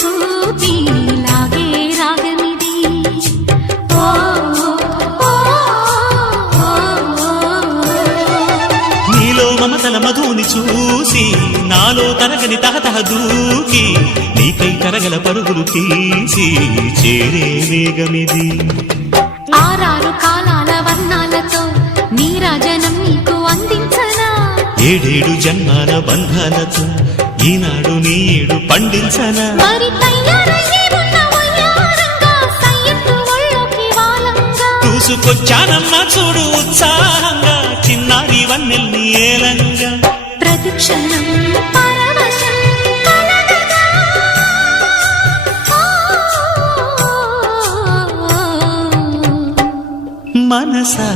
చూపి లాగే రాగమిది. నీలో మమతల మధుని చూసి నాలో తరగని తహతహ దూకి నీకై తరగల పరుగులు తీసి చేరే వేగమిది. ఆరారు కాలాల వర్ణాలతో నీరాజనం నీకు అందించనా, ఏడేడు జన్మాల బంధాలతో ఈనాడు నీడు పండించనా. మరి తయారయ్యే ఉన్న వయ్యారంగా సయ్యత్తు ఒళ్ళోకి వాలంగా చూసుకొచ్చానమ్మా చూడు ఉత్సాహంగా చిన్నారి వన్నెల్ని ఏలంగా. ప్రతిక్షణం పరవశం కలగగా. మనసా